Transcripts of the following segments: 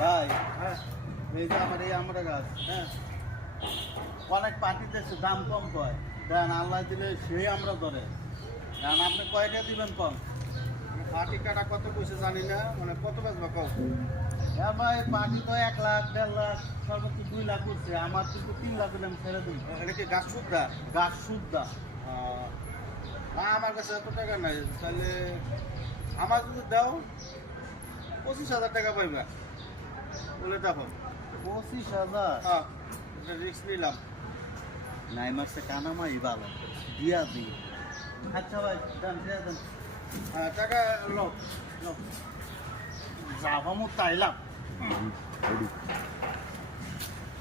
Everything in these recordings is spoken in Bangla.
ভাই হ্যাঁ এই যে আমার এই আমরা গাছ হ্যাঁ অনেক পার্টিতে দাম কম কয় দেন আল্লাহ দিলে সেই আমরা ধরে কারণ আপনি কয়টা দিবেন কম পাটি কাটা কত পয়সা জানি না মানে কত বেচবা কম হ্যাঁ ভাই পার্টি তো 1 লাখ 1.5 লাখ সর্বোচ্চ 2 লাখ করছে আমার কিন্তু 3 লাখ দিলে আমি ছেড়ে দিই এটা কি গাছ সুদ্ধা গাছ সুদ্ধা না আমার কাছে এত টাকা নাই তাহলে আমার যদি দাও 25,000 টাকা পাইবা বলে দেখো 25,000 হ্যাঁ রিস্ক নিলাম নাই মারছে কানামাই ভালো দিয়া দিই আচ্ছা ভাই দেন দিয়া দেন হ্যাঁ টাকা লো লো যাবো মু তাইলাম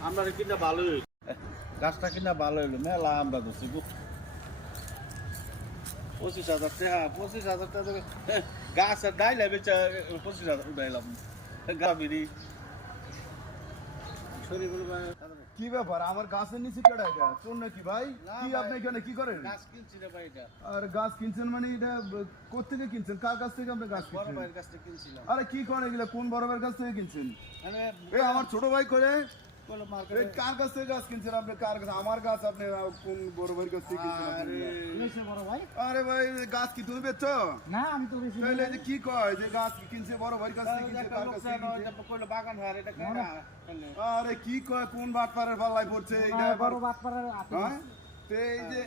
আমরা কিনা ভালো হইল গাছটা কিনা ভালো হইলো মেলা আমরা ধরছি 25,000 টাকা 25,000 টাকা গাছের ডাইলে বেচা 25,000 উঠাইলাম গাবিরি শরীর বলবা কি ব্যাপার আমার গাছের নিচে কেডা এটা চোর নাকি ভাই কি আপনি এখানে কি করেন গাছ কিনছি রে ভাই এটা আর গাছ কিনছেন মানে এটা কোত্থেকে কিনছেন কার কাছ থেকে আপনি গাছ বড় কিনছেন ভাইয়ের কাছ থেকে কিনছিলাম আরে কি করেন এগুলা কোন বড় ভাইয়ের কাছ থেকে কিনছেন মানে এ আমার ছোট ভাই করে বলো এই মার্কেটে কার কাছ থেকে গাছ কিনছেন আপনি কার কাছে আমার গাছ আপনি কোন বড় ভাইয়ের কাছ থেকে কিনছেন আপনি? আরে বড় ভাই আরে ভাই গাছ কি তুমি বেচছো না আমি তো বেশি তাহলে এই যে কি কয় যে গাছ কি কিনছে বড় ভাইয়ের কাছ থেকে কিনছে কার কাছ থেকে কিনছে? কইলো বাগান হার এটা কাটা আরে কি কয় কোন বাটপাড়ের পাল্লায় পড়ছে এটা আবার বাদ পাড়ার হ্যাঁ তো এই যে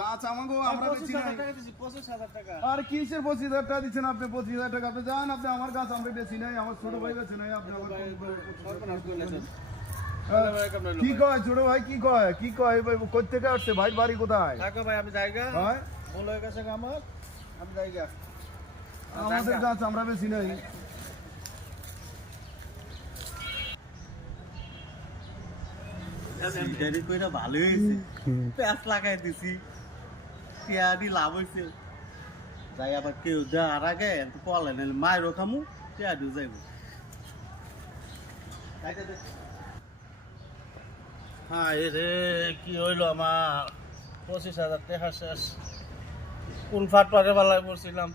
গাছ আমাকে আমরা বেচি না 25,000 টাকা দিছি 25,000 টাকা আর কিসের 25,000 টাকা দিচ্ছেন আপনি 25,000 টাকা আপনি যান আপনি আমার গাছ আমরা বেশি নাই আমার ছোট ভাই বেছে নাই আপনি আমার সর্বনাশ কইলেছেন কি কয় ছোট ভাই কি কয় কি কয় কই থেকে আসছে ভাই বাড়ি কোথায় থাকো ভাই আমি জায়গা হয় ভুল হয়ে গেছে আমার আমি জায়গা আমাদের গাছ আমরা বেশি নাই সিটারি কইরা ভালো হয়েছে প্যাঁচ লাগাই দিছি পেয়ারি লাভ হয়েছে যাই আবার কেউ দেওয়ার আগে পলে নিলে মায়েরও খামু পেয়ারিও যাইব হ্যাঁ রে কি হইলো আমার 25,000 টাকা শেষ কোন ফাট পারে বেলায় পড়ছিলাম